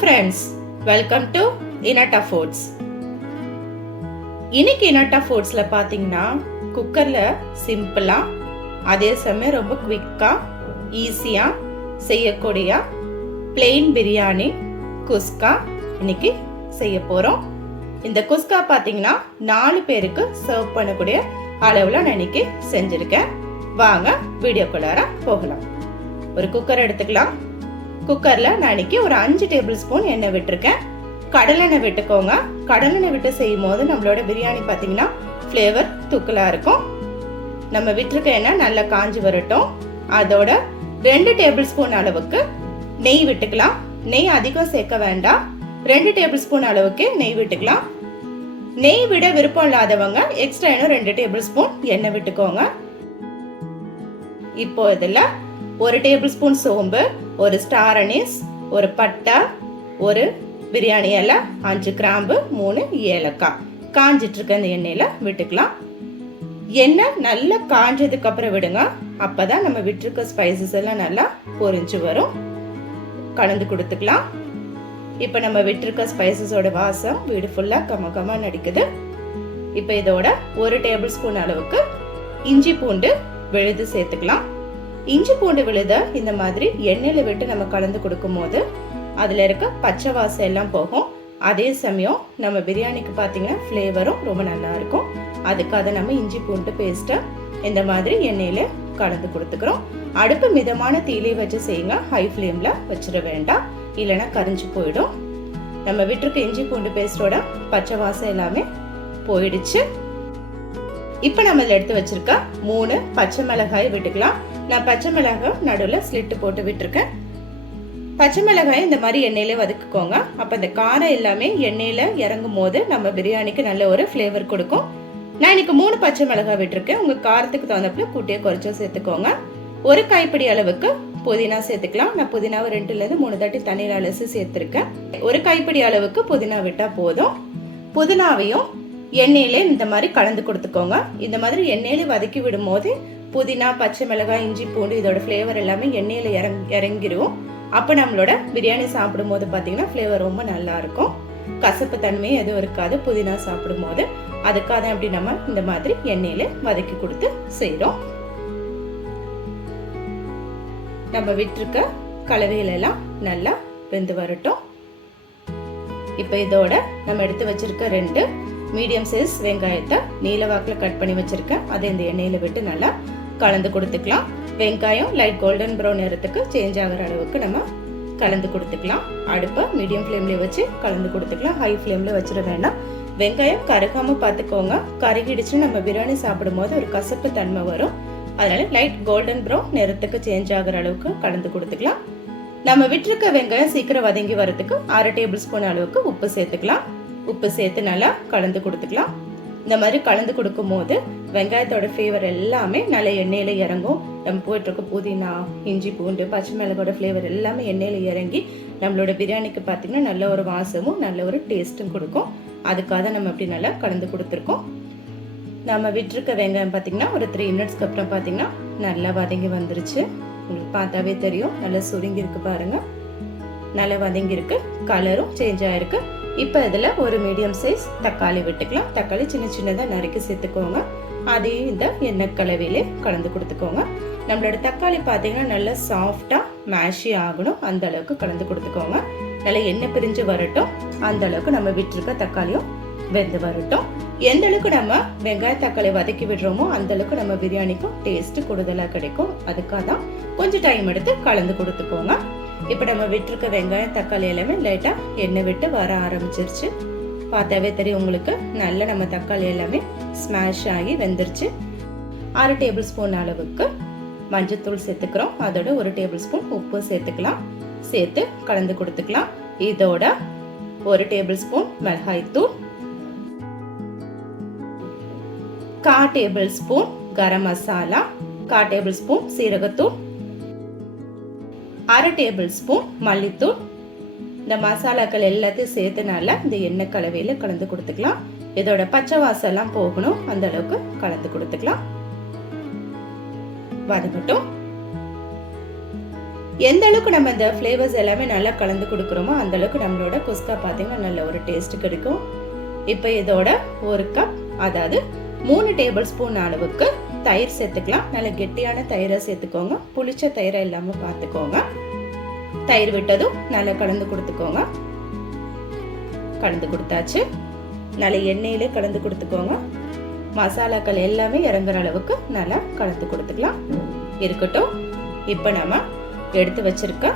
friends, welcome to Inata Foods. இன்னைக்கு Inata Foodsல பாத்தீங்கன்னா குக்கர்ல சிம்பிளா அதே சமயம் ரொம்ப குவிக்கா ஈஸியா செய்யக்கூடிய plain பிரியாணி குஸ்கா இன்னைக்கு செய்ய போறோம். இந்த குஸ்கா பாத்தீங்கன்னா 4 பேருக்கு சர்வ் பண்ணக்கூடிய அளவுல நான் இன்னைக்கு செஞ்சிருக்கேன். வாங்க வீடியோக்குள்ளார போகலாம். ஒரு குக்கர் எடுத்துக்கலாம். குக்கர்ல நான் இன்னைக்கு ஒரு 5 டேபிள் ஸ்பூன் எண்ணெய் விட்டுருக்கேன். கடலெண்ணெய் விட்டுக்கோங்க. கடலெண்ணெய் விட்டு செய்யும் போது நம்மளோட பிரியாணி பார்த்தீங்கன்னா ஃப்ளேவர் தூக்கலா இருக்கும். நம்ம விட்டுருக்க எண்ணெய் நல்லா காஞ்சி வரட்டும். அதோட 2 டேபிள் ஸ்பூன் அளவுக்கு நெய் விட்டுக்கலாம். நெய் அதிகம் சேர்க்க வேண்டாம். 2 டேபிள் ஸ்பூன் அளவுக்கு நெய் விட்டுக்கலாம். நெய் விட விருப்பம் இல்லாதவங்க எக்ஸ்ட்ரா இன்னும் 2 டேபிள் ஸ்பூன் எண்ணெய் விட்டுக்கோங்க. இப்போ இதில் 1 டேபிள் ஸ்பூன் சோம்பு, ஒரு ஸ்டார் அனீஸ், ஒரு பட்டை, ஒரு பிரியாணி இலை, 5 கிராம்பு, 3 ஏலக்காய் காஞ்சிட்டு இருக்க இந்த எண்ணெயில விட்டுக்கலாம். எண்ணெய் நல்லா காஞ்சதுக்கு அப்புறம் விடுங்க. அப்பதான் நம்ம விட்டுருக்க ஸ்பைசஸ் எல்லாம் நல்லா பொரிஞ்சு வரும். கலந்து கொடுத்துக்கலாம். இப்ப நம்ம விட்டுருக்க ஸ்பைசஸோட வாசம் வீடு ஃபுல்லா கம நடிக்குது. இப்ப இதோட 1 டேபிள் ஸ்பூன் அளவுக்கு இஞ்சி பூண்டு விழுது சேர்த்துக்கலாம். இஞ்சி பூண்டு விழுத இந்த மாதிரி எண்ணெயில விட்டு நம்ம கலந்து கொடுக்கும் போது அதுல இருக்க பச்சை வாசம் எல்லாம் போகும். அதே சமயம் நம்ம பிரியாணிக்கு பார்த்தீங்கன்னா ஃப்ளேவரும் ரொம்ப நல்லா இருக்கும். அதுக்காக நம்ம இஞ்சி பூண்டு பேஸ்ட்டை இந்த மாதிரி எண்ணெயில கலந்து கொடுத்துக்கிறோம். அடுப்பு மிதமான தீயிலே வச்சு செய்யுங்க. ஹை ஃப்ளேம்ல வச்சிட வேண்டாம், இல்லைன்னா கரிஞ்சு போயிடும். நம்ம விட்டுருக்க இஞ்சி பூண்டு பேஸ்டோட பச்சை வாசம் எல்லாமே போயிடுச்சு. இப்போ நம்ம இதில் எடுத்து வச்சிருக்க 3 பச்சை மிளகாய் விட்டுக்கலாம். நான் பச்சை மிளகாய் நடுவில் ஸ்லிட்டு போட்டு விட்டுருக்கேன். பச்சை மிளகாய் இந்த மாதிரி எண்ணெயில வதக்கிக்கோங்க. அப்போ இந்த காரம் எல்லாமே எண்ணெயில இறங்கும் போது நம்ம பிரியாணிக்கு நல்ல ஒரு ஃப்ளேவர் கொடுக்கும். நான் இன்னைக்கு 3 பச்சை மிளகாய் விட்டுருக்கேன். உங்க காரத்துக்கு தகுந்தப்பல கூட்டிய குறைச்சோ சேர்த்துக்கோங்க. ஒரு கைப்பிடி அளவுக்கு புதினா சேர்த்துக்கலாம். நான் புதினாவை 2லேருந்து 3 தட்டி தண்ணீர் அலசி சேர்த்துருக்கேன். ஒரு கைப்பிடி அளவுக்கு புதினா விட்டா போதும். புதினாவையும் எண்ணெயிலே இந்த மாதிரி கலந்து கொடுத்துக்கோங்க. இந்த மாதிரி எண்ணெயில வதக்கி விடும் போது புதினா, பச்சை மிளகாய், இஞ்சி பூண்டு இதோட ஃப்ளேவர் எல்லாமே எண்ணெயில இறங்கிடும். அப்போ நம்மளோட பிரியாணி சாப்பிடும் போது பார்த்தீங்கன்னா ஃப்ளேவர் ரொம்ப நல்லா இருக்கும். கசப்பு தன்மை எதுவும் இருக்காது புதினா சாப்பிடும் போது. அதுக்காக அப்படி நம்ம இந்த மாதிரி எண்ணெயில வதக்கி கொடுத்து செய்கிறோம். நம்ம விட்டுருக்க கலவையில எல்லாம் நல்லா வெந்து வரட்டும். இப்போ இதோட நம்ம எடுத்து வச்சிருக்க 2 மீடியம் சைஸ் வெங்காயத்தை நீல வாக்கில் கட் பண்ணி வச்சிருக்கேன். அதை இந்த எண்ணெயில விட்டு நல்லா கலந்து கொடுத்துக்கலாம். வெங்காயம் லைட் கோல்டன் ப்ரௌன் நிறத்துக்கு சேஞ்ச் ஆகிற அளவுக்கு நம்ம கலந்து கொடுத்துக்கலாம். அடுப்பை மீடியம் ஃப்ளேம்ல வச்சு கலந்து கொடுத்துக்கலாம். ஹை ஃப்ளேம்ல வச்சிட வேண்டாம். வெங்காயம் கருகாம பார்த்துக்கோங்க. கருகிடுச்சு நம்ம பிரியாணி சாப்பிடும் போது ஒரு கசப்பு தன்மை வரும். அதனால லைட் கோல்டன் ப்ரௌன் நிறத்துக்கு சேஞ்ச் ஆகிற அளவுக்கு கலந்து கொடுத்துக்கலாம். நம்ம விட்டுருக்க வெங்காயம் சீக்கிரம் வதங்கி வரதுக்கு 1/2 டேபிள் ஸ்பூன் அளவுக்கு உப்பு சேர்த்துக்கலாம். உப்பு சேர்த்து நல்லா கலந்து கொடுத்துக்கலாம். இந்த மாதிரி கலந்து கொடுக்கும் போது வெங்காயத்தோட ஃப்ளேவர் எல்லாமே நல்ல எண்ணெயில இறங்கும். நம்ம போயிட்டு இருக்க புதினா, இஞ்சி பூண்டு, பச்சை மிளகாயோட ஃப்ளேவர் எல்லாமே எண்ணெயில இறங்கி நம்மளோட பிரியாணிக்கு பார்த்தீங்கன்னா நல்ல ஒரு வாசமும் நல்ல ஒரு டேஸ்ட்டும் கொடுக்கும். அதுக்காக நம்ம அப்படி நல்லா கலந்து கொடுத்துருக்கோம். நம்ம விட்டுருக்க வெங்காயம் பார்த்தீங்கன்னா ஒரு 3 மினிட்ஸ்க்கு அப்புறம் பார்த்தீங்கன்னா நல்லா வதங்கி வந்துருச்சு. உங்களுக்கு பார்த்தாவே தெரியும் நல்லா சுருங்கி இருக்கு பாருங்க. நல்லா வதங்கி இருக்கு. கலரும் சேஞ்ச் ஆயிருக்கு. இப்போ இதில் ஒரு மீடியம் சைஸ் தக்காளி விட்டுக்கலாம். தக்காளி சின்ன சின்னதாக நறுக்கி சேர்த்துக்கோங்க. அதையும் இந்த எண்ணெய் கலவையிலே கலந்து கொடுத்துக்கோங்க. நம்மளோட தக்காளி பார்த்தீங்கன்னா நல்லா சாஃப்டாக மேஷி ஆகணும். அந்த அளவுக்கு கலந்து கொடுத்துக்கோங்க. நல்லா எண்ணெய் பிரிஞ்சு வரட்டும். அந்த அளவுக்கு நம்ம விட்டுருக்க தக்காளியும் வெந்து வரட்டும். எந்த அளவுக்கு நம்ம வெங்காய தக்காளி வதக்கி விடுறோமோ அந்த அளவுக்கு நம்ம பிரியாணிக்கும் டேஸ்ட் கூடுதலாக கிடைக்கும். அதுக்காக தான் கொஞ்சம் டைம் எடுத்து கலந்து கொடுத்துக்கோங்க. இப்போ நம்ம விட்டுருக்க வெங்காயம் தக்காளி எல்லாமே லைட்டாக எண்ணெய் விட்டு வர ஆரம்பிச்சிருச்சு. பார்த்தாவே தெரியும் உங்களுக்கு. நல்லா நம்ம தக்காளி எல்லாமே ஸ்மாஷ் ஆகி வெந்துருச்சு. 6 டேபிள் ஸ்பூன் அளவுக்கு மஞ்சத்தூள் சேர்த்துக்கிறோம். அதோட 1 டேபிள் ஸ்பூன் உப்பு சேர்த்துக்கலாம். சேர்த்து கலந்து கொடுத்துக்கலாம். இதோட 1 டேபிள் ஸ்பூன் மிளகாய் தூள், 1/4 table spoon garam masala, 1/4 table spoon சீரகத்தூள், 1/2 டேபிள் ஸ்பூன் மல்லித்தூள். இந்த மசாலாக்கள் எல்லாத்தையும் சேர்த்து நல்லா இந்த எண்ணெய் கலவையில கலந்து கொடுத்துக்கலாம். இதோட பச்சை வாசம் எல்லாம் போகணும். அந்த அளவுக்கு கலந்து கொடுத்துக்கலாம். வதங்கட்டும். எந்த அளவுக்கு நம்ம இந்த ஃப்ளேவர்ஸ் எல்லாமே நல்லா கலந்து கொடுக்குறோமோ அந்த அளவுக்கு நம்மளோட குஸ்கா பார்த்தீங்கன்னா நல்ல ஒரு டேஸ்ட் கிடைக்கும். இப்போ இதோட ஒரு கப், அதாவது 3 டேபிள் ஸ்பூன் அளவுக்கு தயிர் சேர்த்துக்கலாம். நல்ல கெட்டியான தயிரை சேர்த்துக்கோங்க. புளிச்ச தயிரை இல்லாமல் பார்த்துக்கோங்க. தயிர் விட்டதும் நல்லா கலந்து கொடுத்துக்கோங்க. கலந்து கொடுத்தாச்சு. நல்ல எண்ணெயிலே கலந்து கொடுத்துக்கோங்க. மசாலாக்கள் எல்லாமே இறங்குற அளவுக்கு நல்லா கலந்து கொடுத்துக்கலாம். இருக்கட்டும். இப்போ நம்ம எடுத்து வச்சிருக்க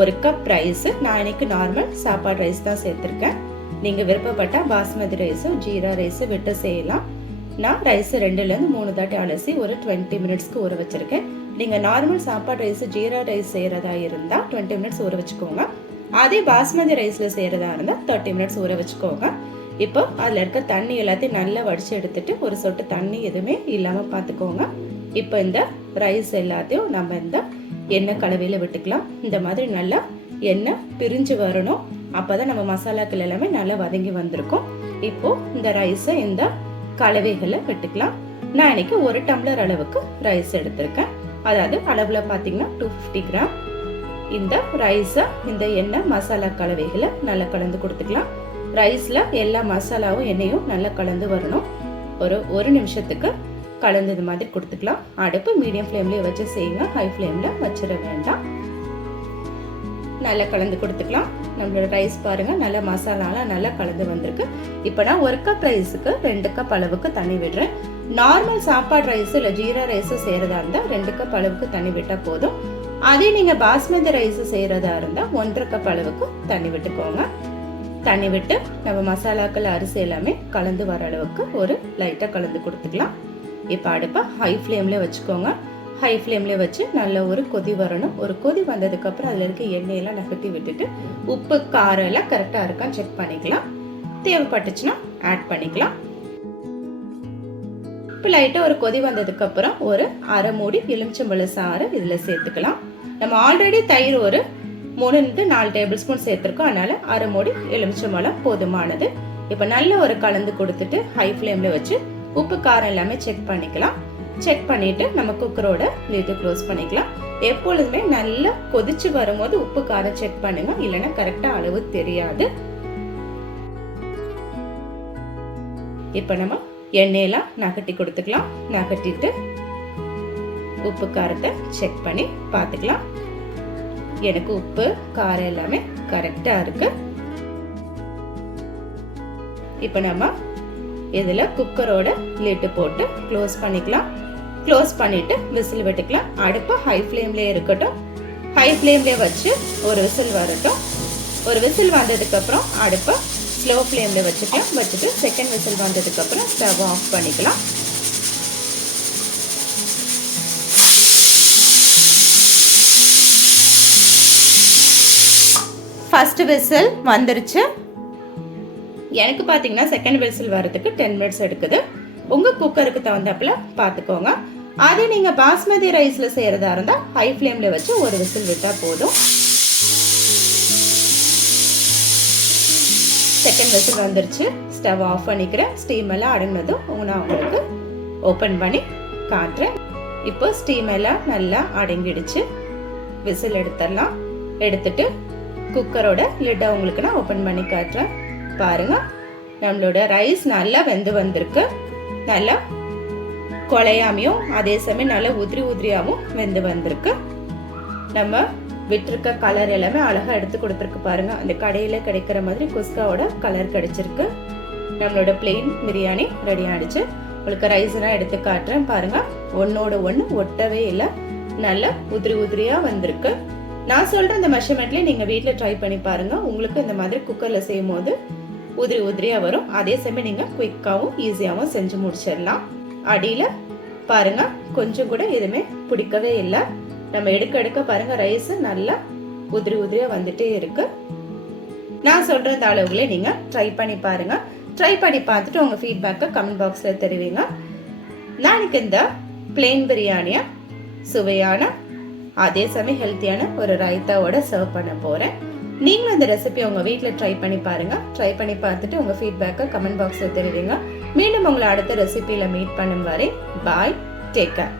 ஒரு கப் ரைஸ், நான் இன்னைக்கு நார்மல் சாப்பாடு ரைஸ் தான் சேர்த்துருக்கேன். நீங்கள் விருப்பப்பட்டால் பாஸ்மதி ரைஸோ ஜீரா ரைஸோ விட்டு செய்யலாம். நான் ரைஸ் 2லேருந்து 3 தாட்டி அலசி ஒரு 20 மினிட்ஸ்க்கு ஊற வச்சுருக்கேன். நீங்கள் நார்மல் சாப்பாடு ரைஸ் ஜீரா ரைஸ் செய்கிறதா இருந்தால் 20 மினிட்ஸ் ஊற வச்சுக்கோங்க. அதே பாஸ்மதி ரைஸில் செய்கிறதா இருந்தால் 30 மினிட்ஸ் ஊற வச்சுக்கோங்க. இப்போ அதில் இருக்க தண்ணி எல்லாத்தையும் நல்லா வடித்து எடுத்துட்டு ஒரு சொட்டு தண்ணி எதுவுமே இல்லாமல் பார்த்துக்கோங்க. இப்போ இந்த ரைஸ் எல்லாத்தையும் நம்ம இந்த எண்ணெய் கலவையில் விட்டுக்கலாம். இந்த மாதிரி நல்லா எண்ணெய் பிரிஞ்சு வரணும். அப்போ தான் நம்ம மசாலாக்கள் எல்லாமே நல்லா வதங்கி வந்திருக்கும். இப்போது இந்த ரைஸை இந்த கலவைகளை விட்டுக்கலாம். நான் இன்னைக்கு 1 டம்ளர் அளவுக்கு ரைஸ் எடுத்திருக்கேன். அதாவது அளவில் பார்த்தீங்கன்னா 250 கிராம். இந்த ரைஸை இந்த எண்ணெய் மசாலா கலவைகளை நல்லா கலந்து கொடுத்துக்கலாம். ரைஸில் எல்லா மசாலாவும் எண்ணெயும் நல்லா கலந்து வரணும். ஒரு நிமிஷத்துக்கு கலந்து இது மாதிரி கொடுத்துக்கலாம். அடுப்பு மீடியம் ஃப்ளேம்லேயே வச்சு செய்யுங்க. ஹை ஃப்ளேமில் வச்சிட வேண்டாம். நல்லா கலந்து கொடுத்துக்கலாம். நம்மளோட ரைஸ் பாருங்கள் நல்லா மசாலாலாம் நல்லா கலந்து வந்திருக்கு. இப்போ நான் 1 கப் ரைஸுக்கு 2 கப் அளவுக்கு தண்ணி விடுறேன். நார்மல் சாப்பாடு ரைஸு இல்லை ஜீரா ரைஸு செய்கிறதா இருந்தால் 2 கப் அளவுக்கு தண்ணி விட்டால் போதும். அதே நீங்கள் பாஸ்மதி ரைஸு செய்கிறதா இருந்தால் 1.5 கப் அளவுக்கு தண்ணி விட்டுக்கோங்க. தண்ணி விட்டு நம்ம மசாலாக்கள் அரிசி எல்லாமே கலந்து வர அளவுக்கு ஒரு லைட்டாக கலந்து கொடுத்துக்கலாம். இப்போ அடுப்பை ஹை ஃப்ளேம்லேயே வச்சுக்கோங்க. ஹை ஃப்ளேம்லேயே வச்சு நல்ல ஒரு கொதி வரணும். ஒரு கொதி வந்ததுக்கப்புறம் அதில் இருக்க எண்ணெயெல்லாம் நகட்டி விட்டுட்டு உப்பு காரம் எல்லாம் கரெக்டாக இருக்கான்னு செக் பண்ணிக்கலாம். தேவைப்பட்டுச்சுன்னா ஆட் பண்ணிக்கலாம். இப்போ லைட்டாக ஒரு கொதி வந்ததுக்கப்புறம் ஒரு அரை மூடி எலுமிச்சம்பழ சாறு இதில் சேர்த்துக்கலாம். நம்ம ஆல்ரெடி தயிர் ஒரு 3-4 டேபிள் ஸ்பூன் சேர்த்துருக்கோம். அதனால அரை மூடி எலுமிச்சம்பழம் போதுமானது. இப்போ நல்ல ஒரு கலந்து கொடுத்துட்டு ஹை ஃப்ளேமில் வச்சு உப்பு காரம் எல்லாமே செக் பண்ணிக்கலாம். செக் பண்ணிட்டு நம்ம குக்கரோட லிட்டு க்ளோஸ் பண்ணிக்கலாம். எப்பொழுதுமே நல்லா கொதிச்சு வரும்போது உப்பு காரம் செக் பண்ணுங்க, இல்லைன்னா கரெக்டா அளவு தெரியாது. இப்போ நம்ம எண்ணெயெல்லாம் நகட்டி கொடுத்துக்கலாம். நகட்டிட்டு உப்பு காரத்தை செக் பண்ணி பார்த்துக்கலாம். எனக்கு உப்பு காரம் எல்லாமே கரெக்டா இருக்கு. இப்போ நம்ம இதில் குக்கரோட லிட்டு போட்டு க்ளோஸ் பண்ணிக்கலாம். க்ளோஸ் பண்ணிட்டு விசில் விட்டுக்கலாம். அடுப்பு ஹை ஃப்ளேம்லேயே இருக்கட்டும். ஹை ஃப்ளேம்லேயே வச்சு ஒரு விசில் வரட்டும். ஒரு விசில் வந்ததுக்கப்புறம் அடுப்பை ஸ்லோ ஃப்ளேமில் வச்சுக்கலாம். வச்சுட்டு செகண்ட் விசில் வந்ததுக்கப்புறம் ஸ்டவ் ஆஃப் பண்ணிக்கலாம். ஃபர்ஸ்ட் விசில் வந்துருச்சு. எனக்கு பார்த்தீங்கன்னா செகண்ட் விசில் வரதுக்கு 10 மினிட்ஸ் எடுக்குது. உங்கள் குக்கருக்கு தகுந்தாப்புல பார்த்துக்கோங்க. அதே நீங்கள் பாஸ்மதி ரைஸில் செய்கிறதா இருந்தால் ஹை ஃப்ளேமில் வச்சு ஒரு விசில் விட்டால் போதும். செகண்ட் விசில் வந்துருச்சு. ஸ்டவ் ஆஃப் பண்ணிக்கிறேன். ஸ்டீம் எல்லாம் அடங்கினதும் நான் உங்களுக்கு ஓப்பன் பண்ணி காட்டுறேன். இப்போ ஸ்டீம் எல்லாம் நல்லா அடங்கிடுச்சு. விசில் எடுத்துடலாம். எடுத்துட்டு குக்கரோட லிட்டை உங்களுக்கு நான் ஓப்பன் பண்ணி காட்டுறேன். பாருங்க, நம்மளோட ரைஸ் நல்லா வெந்து வந்திருக்கு. நல்லா குழையாமையும் அதே சமயம் நல்லா உதிரியாகவும் வெந்து வந்திருக்கு. நம்ம விட்டுருக்க கலர் எல்லாமே அழகாக எடுத்து கொடுத்துருக்கு. பாருங்க, அந்த கடையில் கிடைக்கிற மாதிரி குஸ்காவோட கலர் கிடைச்சிருக்கு. நம்மளோட பிளெயின் பிரியாணி ரெடி ஆகிடுச்சு. உங்களுக்கு ரைஸ் எல்லாம் எடுத்து காட்டுறேன். பாருங்க, ஒன்னோட ஒன்று ஒட்டவே இல்லை. நல்லா உதிரியாக வந்திருக்கு. நான் சொல்கிற இந்த மெஷர்மெண்ட்லேயே நீங்கள் வீட்டில் ட்ரை பண்ணி பாருங்கள். உங்களுக்கு இந்த மாதிரி குக்கரில் செய்யும் போது உதிரியாக வரும். அதே சமயம் நீங்கள் குயிக்காகவும் ஈஸியாகவும் செஞ்சு முடிச்சிடலாம். அடியில் பாருங்கள், கொஞ்சம் கூட எதுவுமே பிடிக்கவே இல்லை. நம்ம எடுக்க பாருங்கள், ரைஸு நல்லா உதிரியாக வந்துட்டே இருக்கு. நான் சொல்கிற இந்த அளவுகளே நீங்கள் ட்ரை பண்ணி பாருங்கள். ட்ரை பண்ணி பார்த்துட்டு உங்கள் ஃபீட்பேக்கை கமெண்ட் பாக்ஸில் தெரிவிங்க. நான் இந்த பிளெயின் பிரியாணியை சுவையான அதே சமயம் ஹெல்த்தியான ஒரு ரைத்தாவோட சர்வ் பண்ண போகிறேன். நீங்களும் இந்த ரெசிபி உங்கள் வீட்டில் ட்ரை பண்ணி பாருங்கள். ட்ரை பண்ணி பார்த்துட்டு உங்கள் ஃபீட்பேக்கை கமெண்ட் பாக்ஸில் தெரிவிங்க. மீண்டும் உங்களை அடுத்த ரெசிபியில் மீட் பண்ணும் வரை பாய், டேக் கேர்.